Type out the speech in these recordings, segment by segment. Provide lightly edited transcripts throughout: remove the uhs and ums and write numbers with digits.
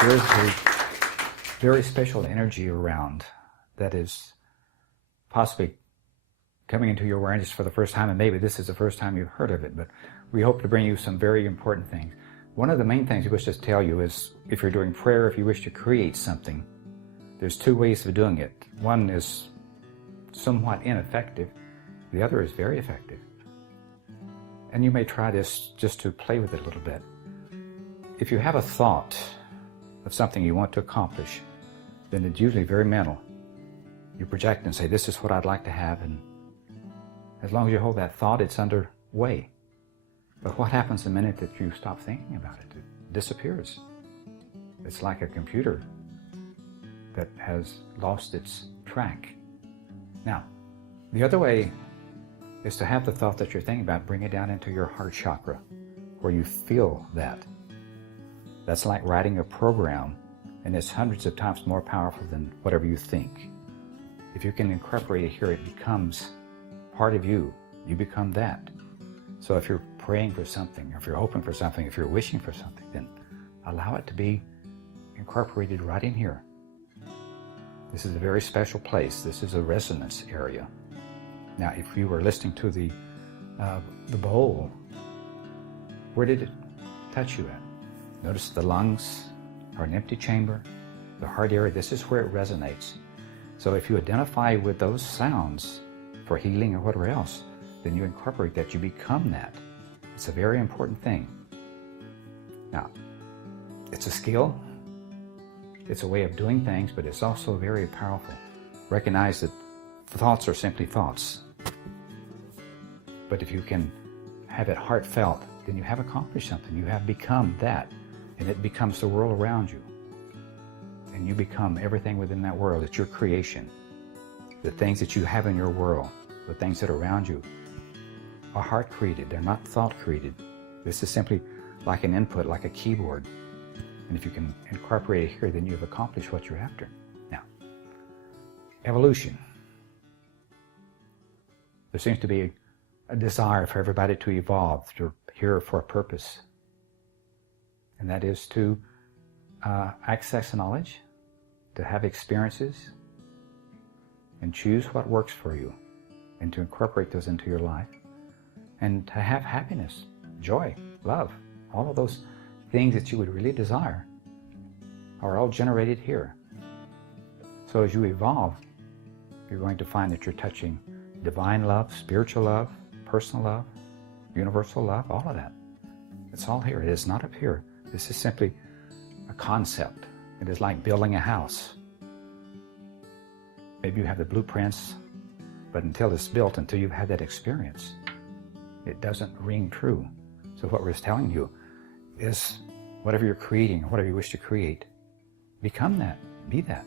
There is a very special energy around that is possibly coming into your awareness for the first time, and maybe this is the first time you've heard of it, but we hope to bring you some very important things. One of the main things we wish to tell you is, if you're doing prayer, if you wish to create something, there's two ways of doing it. One is somewhat ineffective, the other is very effective. And you may try this just to play with it a little bit. If you have a thought of something you want to accomplish, then it's usually very mental. You project and say, this is what I'd like to have, and as long as you hold that thought, it's underway. But what happens the minute that you stop thinking about it? It disappears. It's like a computer that has lost its track. Now, the other way is to have the thought that you're thinking about, bring it down into your heart chakra, where you feel that. That's like writing a program, and it's hundreds of times more powerful than whatever you think. If you can incorporate it here, it becomes part of you. You become that. So if you're praying for something, if you're hoping for something, if you're wishing for something, then allow it to be incorporated right in here. This is a very special place. This is a resonance area. Now, if you were listening to the bowl, where did it touch you at? Notice the lungs are an empty chamber. The heart area, this is where it resonates. So if you identify with those sounds for healing or whatever else, then you incorporate that, you become that. It's a very important thing. Now, it's a skill, it's a way of doing things, but it's also very powerful. Recognize that thoughts are simply thoughts. But if you can have it heartfelt, then you have accomplished something. You have become that, and it becomes the world around you. And you become everything within that world. It's your creation. The things that you have in your world, the things that are around you, are heart created. They're not thought created. This is simply like an input, like a keyboard. And if you can incorporate it here, then you've accomplished what you're after. Now, evolution. There seems to be a desire for everybody to evolve, to here for a purpose. And that is to access knowledge, to have experiences, and choose what works for you, and to incorporate those into your life, and to have happiness, joy, love, all of those things that you would really desire are all generated here. So as you evolve, you're going to find that you're touching divine love, spiritual love, personal love, universal love, all of that. It's all here. It is not up here. This is simply a concept. It is like building a house. Maybe you have the blueprints, but until it's built, until you've had that experience, it doesn't ring true. So what we're telling you is, whatever you're creating, or whatever you wish to create, become that, be that.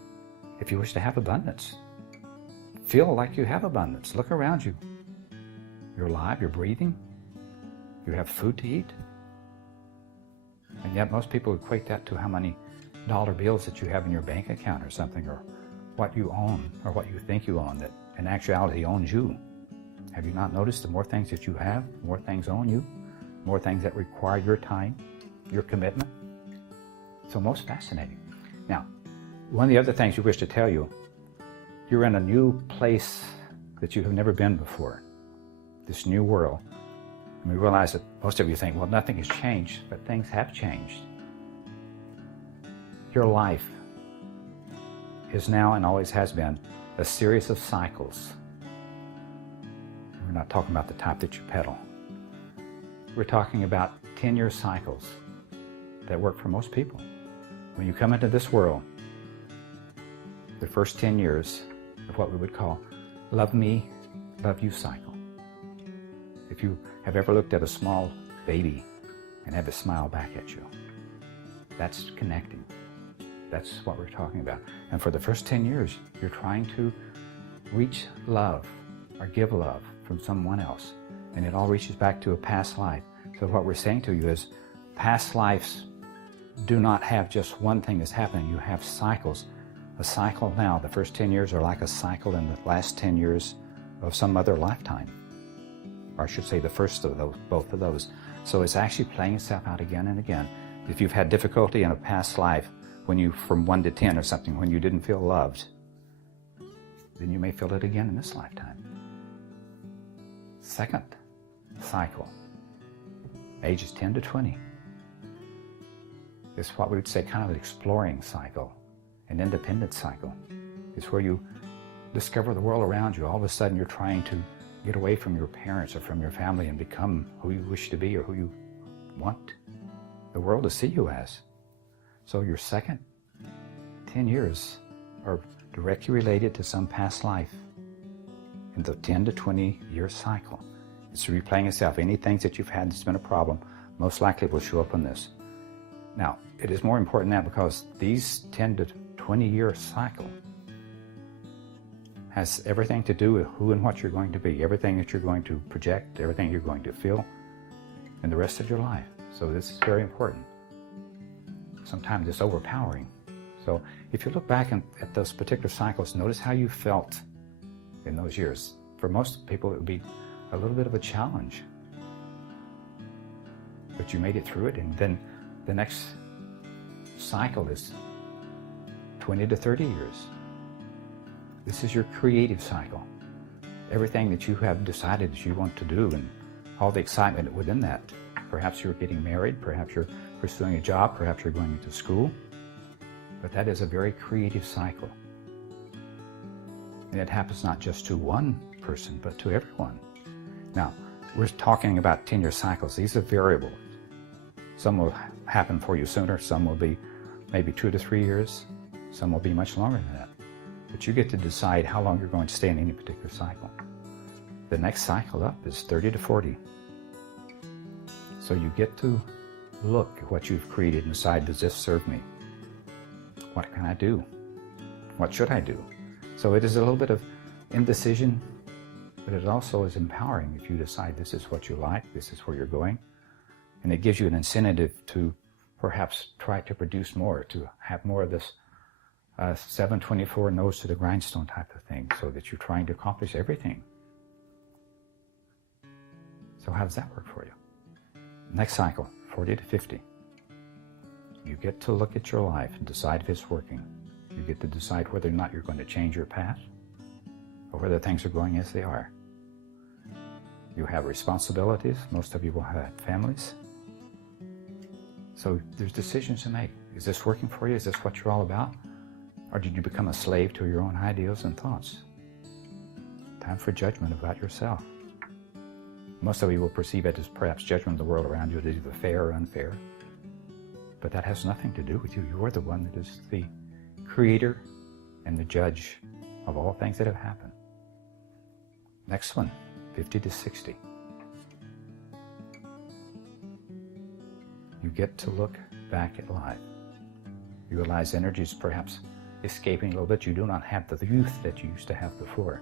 If you wish to have abundance, feel like you have abundance. Look around you. You're alive, you're breathing, you have food to eat. And yet most people equate that to how many dollar bills that you have in your bank account or something, or what you own, or what you think you own, that in actuality owns you. Have you not noticed the more things that you have, the more things own you, more things that require your time, your commitment? So most fascinating. Now, one of the other things we wish to tell you, you're in a new place that you have never been before, this new world. And we realize that most of you think, well, nothing has changed, but things have changed. Your life is now, and always has been, a series of cycles. We're not talking about the type that you pedal. We're talking about 10-year cycles that work for most people. When you come into this world, the first 10 years of what we would call love me, love you cycle. If you have ever looked at a small baby and have it smile back at you, that's connecting. That's what we're talking about. And for the first 10 years, you're trying to reach love or give love from someone else. And it all reaches back to a past life. So what we're saying to you is, past lives do not have just one thing that's happening. You have cycles. A cycle now, the first 10 years are like a cycle in the last 10 years of some other lifetime. Or I should say the first of those, both of those. So it's actually playing itself out again and again. If you've had difficulty in a past life when you, from 1 to 10 or something, when you didn't feel loved, then you may feel it again in this lifetime. Second cycle, ages 10 to 20, is what we would say kind of an exploring cycle, an independent cycle. It's where you discover the world around you. All of a sudden you're trying to get away from your parents or from your family and become who you wish to be or who you want the world to see you as. So your second 10 years are directly related to some past life in the 10 to 20 year cycle. It's replaying itself. Any things that you've had that's been a problem most likely will show up on this. Now, it is more important now because these 10 to 20 year cycle has everything to do with who and what you're going to be, everything that you're going to project, everything you're going to feel in the rest of your life. So this is very important. Sometimes it's overpowering. So if you look back at those particular cycles, notice how you felt in those years. For most people, it would be a little bit of a challenge. But you made it through it, and then the next cycle is 20 to 30 years. This is your creative cycle. Everything that you have decided that you want to do and all the excitement within that. Perhaps you're getting married, perhaps you're pursuing a job, perhaps you're going into school. But that is a very creative cycle. And it happens not just to one person, but to everyone. Now, we're talking about 10-year cycles. These are variable. Some will happen for you sooner, some will be maybe 2 to 3 years, some will be much longer than that. But you get to decide how long you're going to stay in any particular cycle. The next cycle up is 30 to 40. So you get to look at what you've created and decide, does this serve me? What can I do? What should I do? So it is a little bit of indecision, but it also is empowering if you decide this is what you like, this is where you're going. And it gives you an incentive to perhaps try to produce more, to have more of this 724 nose to the grindstone type of thing, so that you're trying to accomplish everything. So how does that work for you? Next cycle, 40 to 50. You get to look at your life and decide if it's working. You get to decide whether or not you're going to change your path or whether things are going as they are. You have responsibilities. Most of you will have families. So there's decisions to make. Is this working for you? Is this what you're all about? Or did you become a slave to your own ideals and thoughts? Time for judgment about yourself. Most of you will perceive it as perhaps judgment of the world around you as either fair or unfair. But that has nothing to do with you. You are the one that is the creator and the judge of all things that have happened. Next one, 50 to 60. You get to look back at life. You realize energy is perhaps escaping a little bit. You do not have the youth that you used to have before.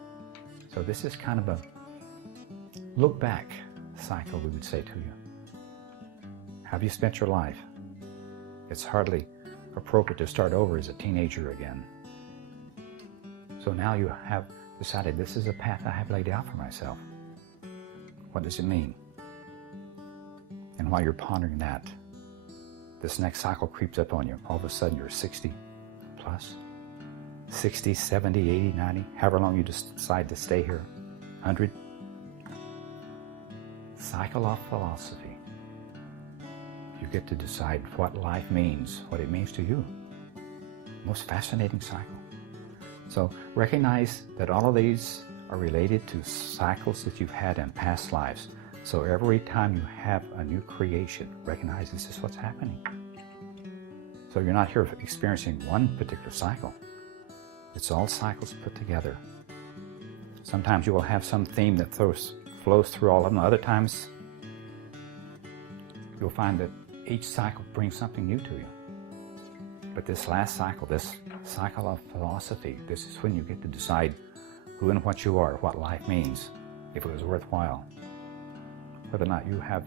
So this is kind of a look back cycle, we would say to you. Have you spent your life? It's hardly appropriate to start over as a teenager again. So now you have decided this is a path I have laid out for myself. What does it mean? And while you're pondering that, this next cycle creeps up on you. All of a sudden you're 60 plus, 60, 70, 80, 90, however long you decide to stay here, 100. Cycle off philosophy. You get to decide what life means, what it means to you. Most fascinating cycle. So recognize that all of these are related to cycles that you've had in past lives. So every time you have a new creation, recognize this is what's happening. So you're not here experiencing one particular cycle. It's all cycles put together. Sometimes you will have some theme that flows through all of them. Other times you'll find that each cycle brings something new to you. But this last cycle, this cycle of philosophy, this is when you get to decide who and what you are, what life means, if it was worthwhile. Whether or not you have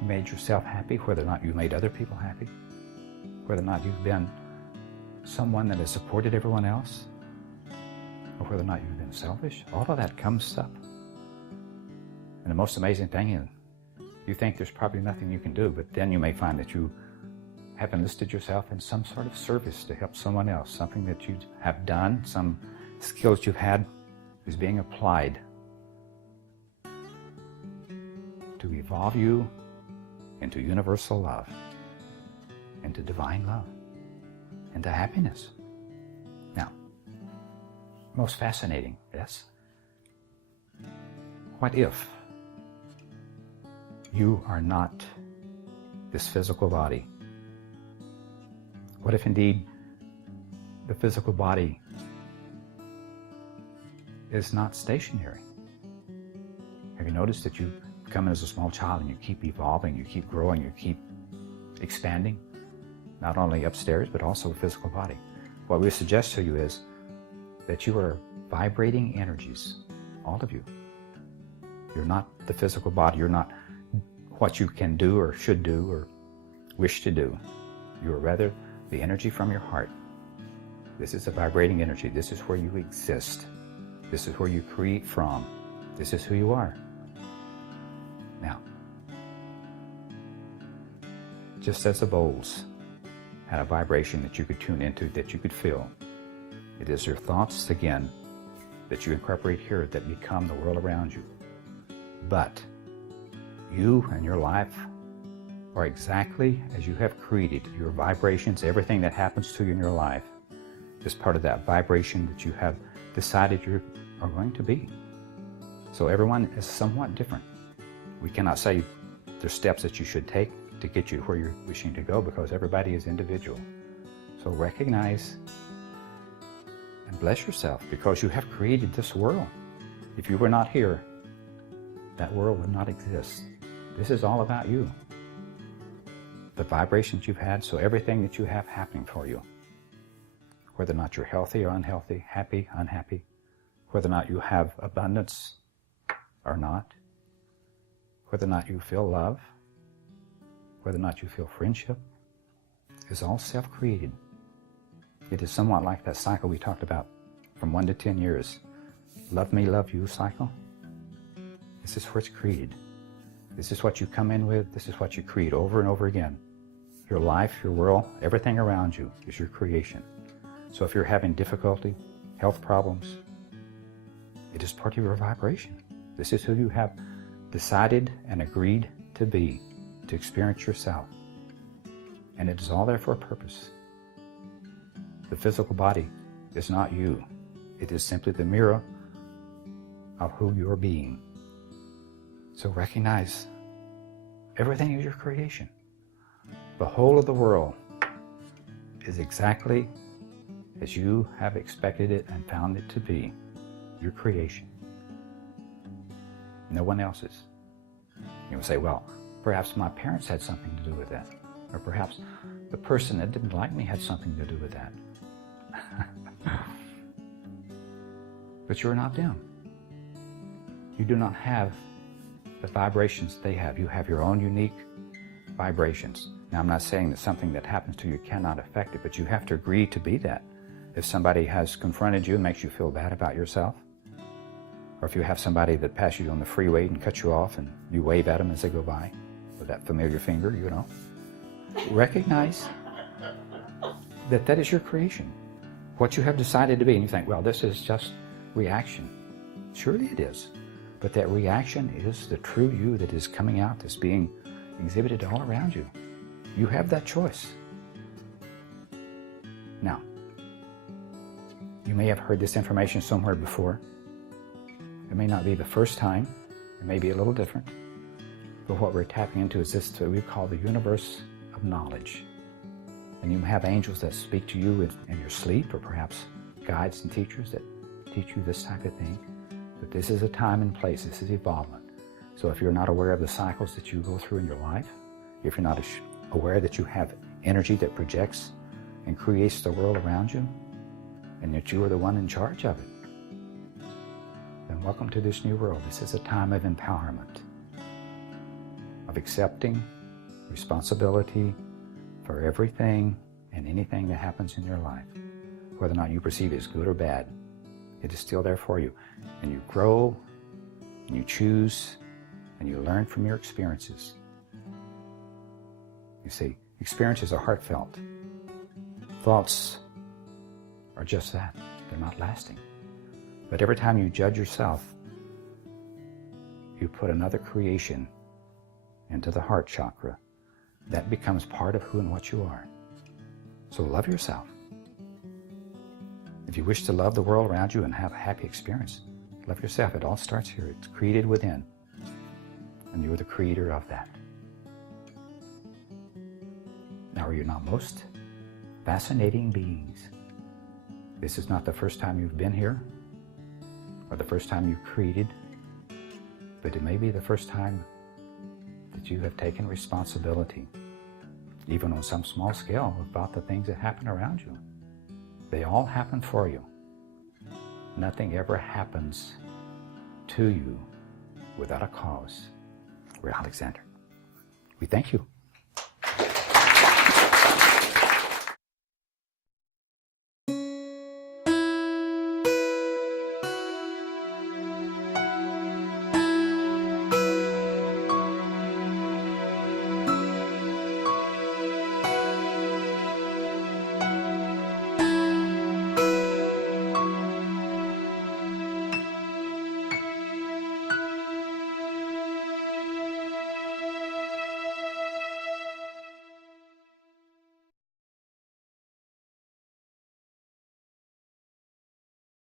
made yourself happy, whether or not you made other people happy, whether or not you've been someone that has supported everyone else, or whether or not you've been selfish. All of that comes up. And the most amazing thing is, you think there's probably nothing you can do, but then you may find that you have enlisted yourself in some sort of service to help someone else. Something that you have done, some skills you've had is being applied to evolve you into universal love, into divine love, into happiness. Now, most fascinating, yes? What if you are not this physical body? What if indeed the physical body is not stationary? Have you noticed that you come in as a small child and you keep evolving, you keep growing, you keep expanding, not only upstairs but also the physical body? What we suggest to you is that you are vibrating energies, all of you. You're not the physical body. You're not what you can do or should do or wish to do. You are rather the energy from your heart. This is a vibrating energy. This is where you exist. This is where you create from. This is who you are. Now, just as the bowls had a vibration that you could tune into, that you could feel, it is your thoughts, again, that you incorporate here that become the world around you. But you and your life are exactly as you have created. Your vibrations, everything that happens to you in your life is part of that vibration that you have decided you are going to be. So everyone is somewhat different. We cannot say there's steps that you should take to get you where you're wishing to go, because everybody is individual. So recognize and bless yourself, because you have created this world. If you were not here, that world would not exist. This is all about you. The vibrations you've had, so everything that you have happening for you, whether or not you're healthy or unhealthy, happy, unhappy, whether or not you have abundance or not, whether or not you feel love, whether or not you feel friendship, is all self-created. It is somewhat like that cycle we talked about from 1 to 10 years. Love me, love you cycle. This is where it's created. This is what you come in with. This is what you create over and over again. Your life, your world, everything around you is your creation. So if you're having difficulty, health problems, it is part of your vibration. This is who you have decided and agreed to be, to experience yourself. And it is all there for a purpose. The physical body is not you. It is simply the mirror of who you're being. So recognize everything is your creation. The whole of the world is exactly as you have expected it and found it to be, your creation. No one else's. You will say, well, perhaps my parents had something to do with that. Or perhaps the person that didn't like me had something to do with that. But you're not them. You do not have the vibrations they have. You have your own unique vibrations. Now, I'm not saying that something that happens to you cannot affect it, but you have to agree to be that. If somebody has confronted you and makes you feel bad about yourself, or if you have somebody that passes you on the freeway and cuts you off and you wave at them as they go by with that familiar finger, you know, recognize that that is your creation. What you have decided to be, and you think, well, this is just reaction. Surely it is. But that reaction is the true you that is coming out, that's being exhibited all around you. You have that choice. Now, you may have heard this information somewhere before. It may not be the first time. It may be a little different. But what we're tapping into is this, what we call the universe of knowledge. And you have angels that speak to you in your sleep, or perhaps guides and teachers that teach you this type of thing. But this is a time and place. This is evolvement. So if you're not aware of the cycles that you go through in your life, if you're not aware that you have energy that projects and creates the world around you, and that you are the one in charge of it, then welcome to this new world. This is a time of empowerment, of accepting responsibility for everything and anything that happens in your life. Whether or not you perceive it as good or bad, it is still there for you. And you grow, and you choose, and you learn from your experiences. You see, Experiences are heartfelt. Thoughts are just that. They're not lasting. But every time you judge yourself, you put another creation into the heart chakra. That becomes part of who and what you are. So love yourself. If you wish to love the world around you and have a happy experience, love yourself. It all starts here. It's created within. And you're the creator of that. Now, are you not most fascinating beings? This is not the first time you've been here, or the first time you've created, but it may be the first time that you have taken responsibility, even on some small scale, about the things that happen around you. They all happen for you. Nothing ever happens to you without a cause. We're Alexander. We thank you.